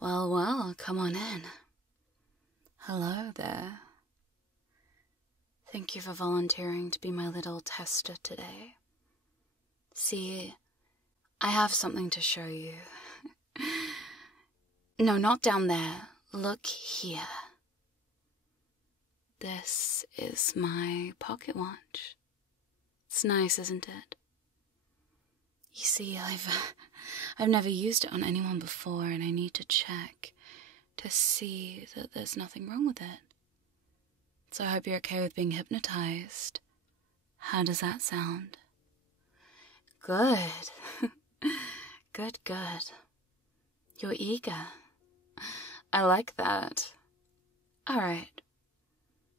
Well, well, come on in. Hello there. Thank you for volunteering to be my little tester today. See, I have something to show you. No, not down there. Look here. This is my pocket watch. It's nice, isn't it? You see, I've never used it on anyone before, and I need to check to see that there's nothing wrong with it. So I hope you're okay with being hypnotized. How does that sound? Good. Good. You're eager. I like that. Alright.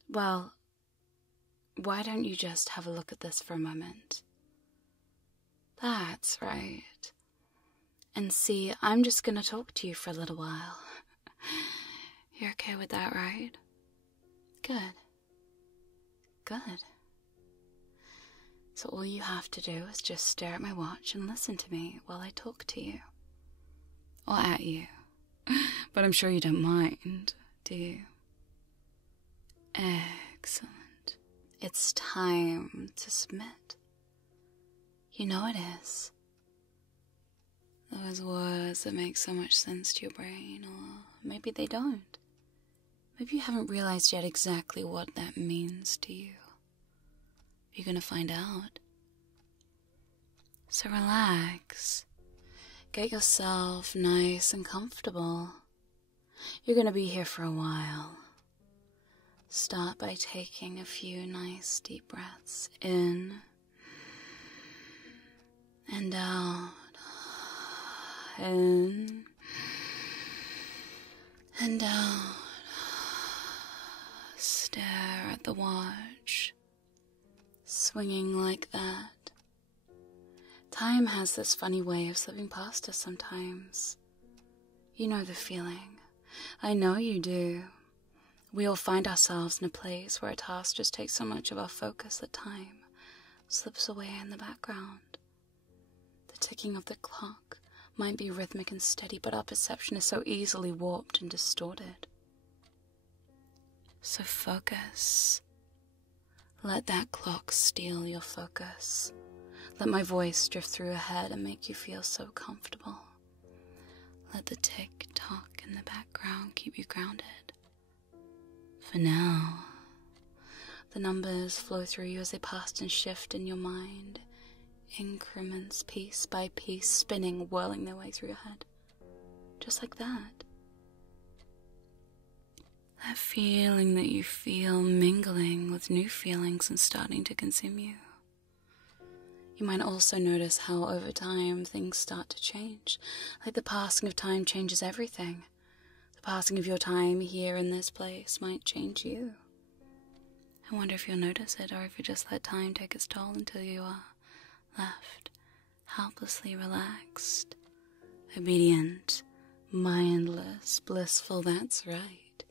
Well, why don't you just have a look at this for a moment? That's right. And see, I'm just gonna talk to you for a little while. You're okay with that, right? Good. So all you have to do is just stare at my watch and listen to me while I talk to you. Or at you. But I'm sure you don't mind, do you? Excellent. It's time to submit. You know it is. Those words that make so much sense to your brain, or maybe they don't. Maybe you haven't realized yet exactly what that means to you. You're gonna find out. So relax. Get yourself nice and comfortable. You're gonna be here for a while. Start by taking a few nice deep breaths in and out. In and out. Stare at the watch, swinging like that. Time has this funny way of slipping past us sometimes. You know the feeling. I know you do. We all find ourselves in a place where a task just takes so much of our focus that time slips away in the background. The ticking of the clock might be rhythmic and steady, but our perception is so easily warped and distorted. So focus. Let that clock steal your focus. Let my voice drift through your head and make you feel so comfortable. Let the tick-tock in the background keep you grounded. For now, the numbers flow through you as they pass and shift in your mind. Increments, piece by piece, spinning, whirling their way through your head. Just like that. That feeling that you feel mingling with new feelings and starting to consume you. You might also notice how over time things start to change. Like the passing of time changes everything. The passing of your time here in this place might change you. I wonder if you'll notice it, or if you just let time take its toll until you are left, helplessly relaxed, obedient, mindless, blissful. That's right.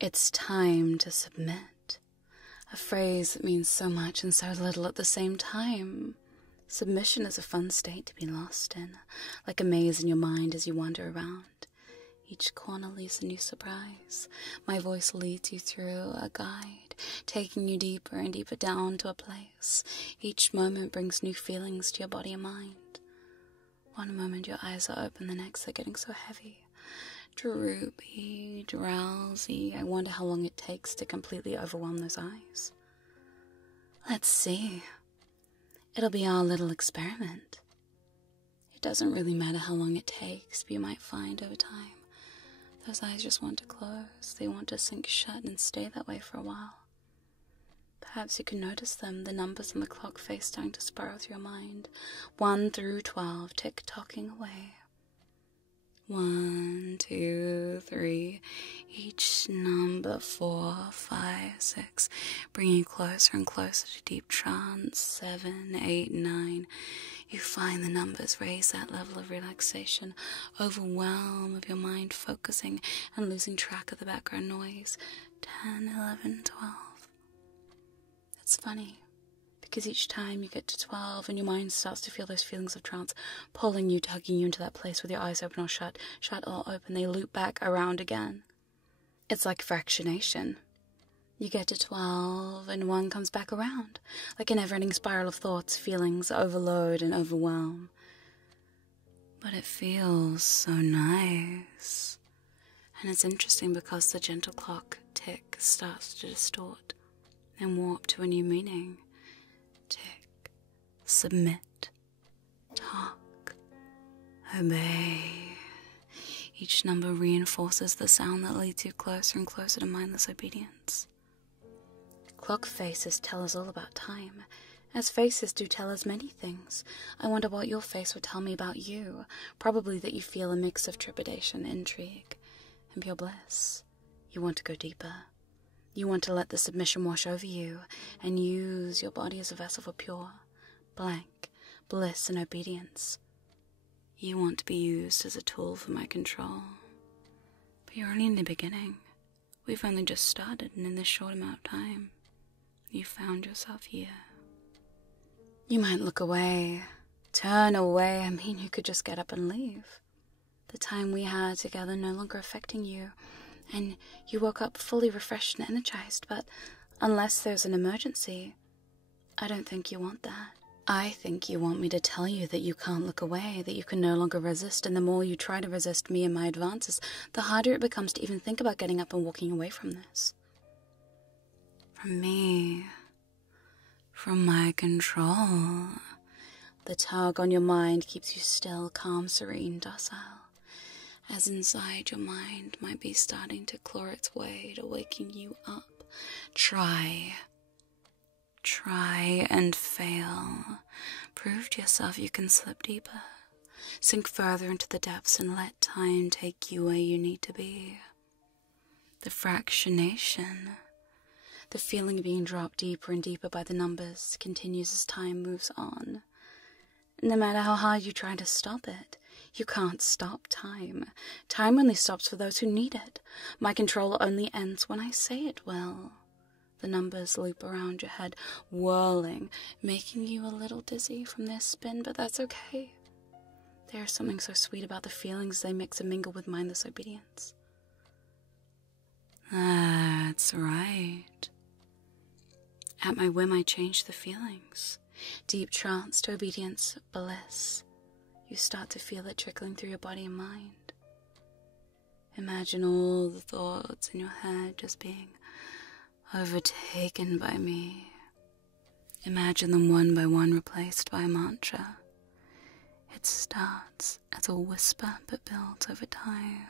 It's time to submit. A phrase that means so much and so little at the same time. Submission is a fun state to be lost in, like a maze in your mind as you wander around. Each corner leaves a new surprise. My voice leads you through a guide, taking you deeper and deeper down to a place. Each moment brings new feelings to your body and mind. One moment your eyes are open, the next they're getting so heavy. Droopy, drowsy. I wonder how long it takes to completely overwhelm those eyes. Let's see. It'll be our little experiment. It doesn't really matter how long it takes, but you might find over time those eyes just want to close. They want to sink shut and stay that way for a while. Perhaps you can notice them, the numbers on the clock face starting to spiral through your mind. 1 through 12, tick-tocking away. 1, 2, 3, each number 4, 5, 6, bringing you closer and closer to deep trance. 7, 8, 9. You find the numbers raise that level of relaxation, overwhelm of your mind focusing and losing track of the background noise. 10, 11, 12. It's funny, Because each time you get to 12 and your mind starts to feel those feelings of trance pulling you, tugging you into that place with your eyes open or shut or open, they loop back around again. It's like fractionation. You get to 12 and 1 comes back around, like a never-ending spiral of thoughts, feelings, overload and overwhelm. But it feels so nice. And it's interesting because the gentle clock tick starts to distort and warp to a new meaning. Tick, submit, talk, obey. Each number reinforces the sound that leads you closer and closer to mindless obedience. Clock faces tell us all about time, as faces do tell us many things. I wonder what your face would tell me about you. Probably that you feel a mix of trepidation, intrigue, and pure bliss. You want to go deeper. You want to let the submission wash over you and use your body as a vessel for pure, blank, bliss and obedience. You want to be used as a tool for my control. But you're only in the beginning. We've only just started, and in this short amount of time, you found yourself here. You might look away, turn away. I mean, you could just get up and leave. The time we had together no longer affecting you, and you woke up fully refreshed and energized, but unless there's an emergency, I don't think you want that. I think you want me to tell you that you can't look away, that you can no longer resist, and the more you try to resist me and my advances, the harder it becomes to even think about getting up and walking away from this. From me. From my control. The tug on your mind keeps you still, calm, serene, docile. As inside your mind might be starting to claw its way to waking you up. Try and fail. Prove to yourself you can slip deeper. Sink further into the depths and let time take you where you need to be. The fractionation, the feeling of being dropped deeper and deeper by the numbers, continues as time moves on. No matter how hard you try to stop it, you can't stop time. Time only stops for those who need it. My control only ends when I say it will. The numbers loop around your head, whirling, making you a little dizzy from their spin, but that's okay. There's something so sweet about the feelings they mix and mingle with mindless obedience. That's right. At my whim, I change the feelings. Deep trance to obedience, bliss. You start to feel it trickling through your body and mind. Imagine all the thoughts in your head just being overtaken by me. Imagine them one by one replaced by a mantra. It starts as a whisper but builds over time.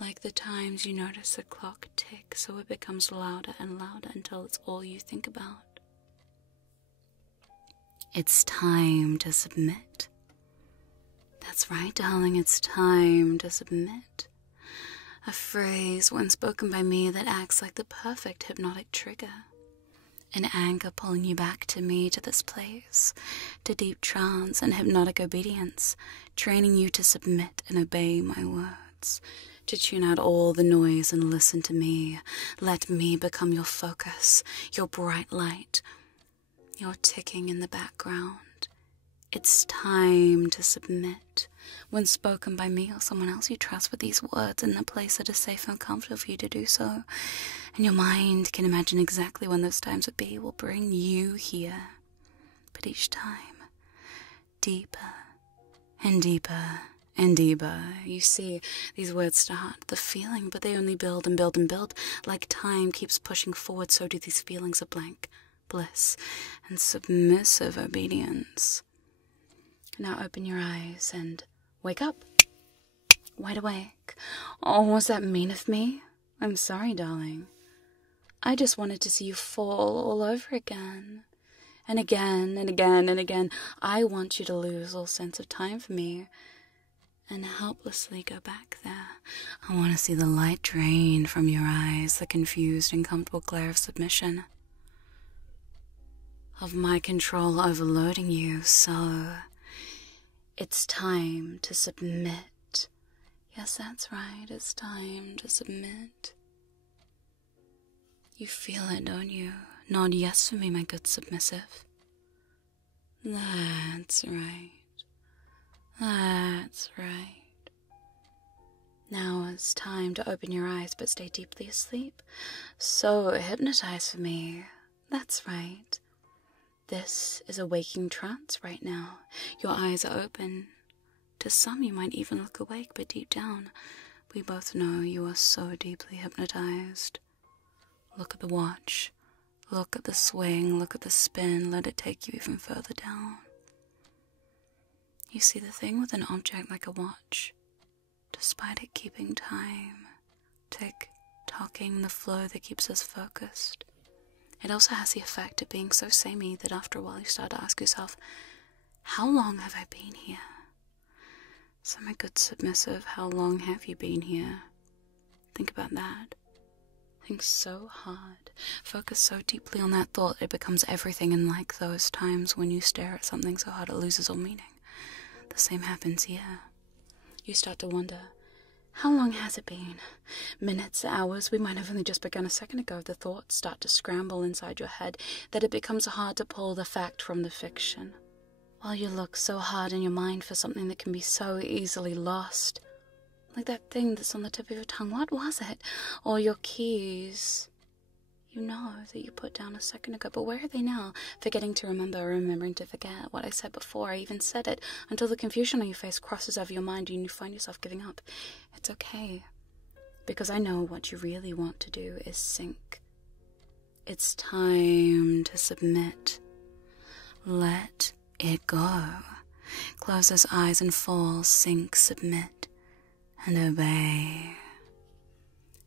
Like the times you notice the clock tick, so it becomes louder and louder until it's all you think about. It's time to submit. That's right, darling, it's time to submit. A phrase once spoken by me that acts like the perfect hypnotic trigger. An anchor pulling you back to me, to this place, to deep trance and hypnotic obedience, training you to submit and obey my words, to tune out all the noise and listen to me. Let me become your focus, your bright light, your ticking in the background. It's time to submit. When spoken by me or someone else you trust with these words in a place that is safe and comfortable for you to do so, and your mind can imagine exactly when those times would be, will bring you here. But each time, deeper and deeper and deeper. You see, these words start the feeling, but they only build and build and build. Like time keeps pushing forward, so do these feelings of blank, bliss, and submissive obedience. Now open your eyes and wake up. Wide awake. Oh, was that mean of me? I'm sorry, darling. I just wanted to see you fall all over again. And again and again and again. I want you to lose all sense of time for me and helplessly go back there. I want to see the light drain from your eyes, the confused and comfortable glare of submission, of my control overloading you. So it's time to submit. Yes, that's right, it's time to submit. You feel it, don't you? Nod yes for me, my good submissive. That's right. That's right. Now it's time to open your eyes but stay deeply asleep. So hypnotized for me. That's right. This is a waking trance right now. Your eyes are open. To some you might even look awake, but deep down, we both know you are so deeply hypnotized. Look at the watch. Look at the swing. Look at the spin. Let it take you even further down. You see, the thing with an object like a watch, despite it keeping time, tick-tocking the flow that keeps us focused, it also has the effect of being so samey that after a while you start to ask yourself, how long have I been here? So my good submissive, how long have you been here? Think about that. Think so hard. Focus so deeply on that thought it becomes everything, and like those times when you stare at something so hard it loses all meaning, the same happens here. You start to wonder, how long has it been? Minutes, hours, we might have only just begun a second ago. The thoughts start to scramble inside your head that it becomes hard to pull the fact from the fiction. While you look so hard in your mind for something that can be so easily lost. Like that thing that's on the tip of your tongue, what was it? Or your keys. You know that you put down a second ago, but where are they now? Forgetting to remember or remembering to forget what I said before. I even said it until the confusion on your face crosses over your mind and you find yourself giving up. It's okay, because I know what you really want to do is sink. It's time to submit. Let it go. Close those eyes and fall, sink, submit, and obey.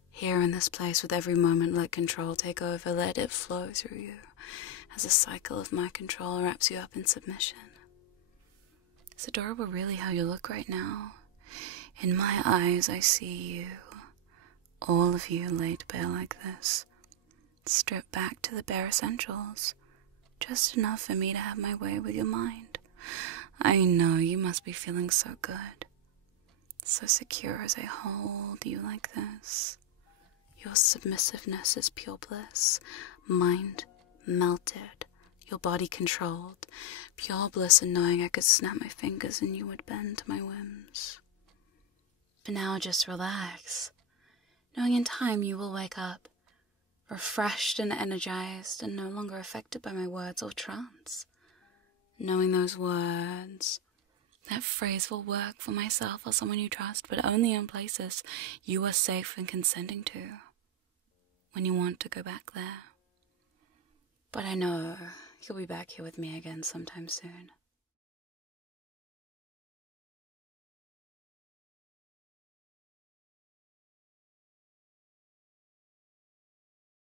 Here in this place, with every moment, let control take over. Let it flow through you as a cycle of my control wraps you up in submission. It's adorable really how you look right now. In my eyes I see you, all of you laid bare like this, stripped back to the bare essentials, just enough for me to have my way with your mind. I know you must be feeling so good, so secure as I hold you like this. Your submissiveness is pure bliss, mind melted, your body controlled, pure bliss in knowing I could snap my fingers and you would bend to my whims. But now just relax, knowing in time you will wake up, refreshed and energized and no longer affected by my words or trance. Knowing those words, that phrase will work for myself or someone you trust, but only in places you are safe and consenting to. When you want to go back there. But I know you'll be back here with me again sometime soon.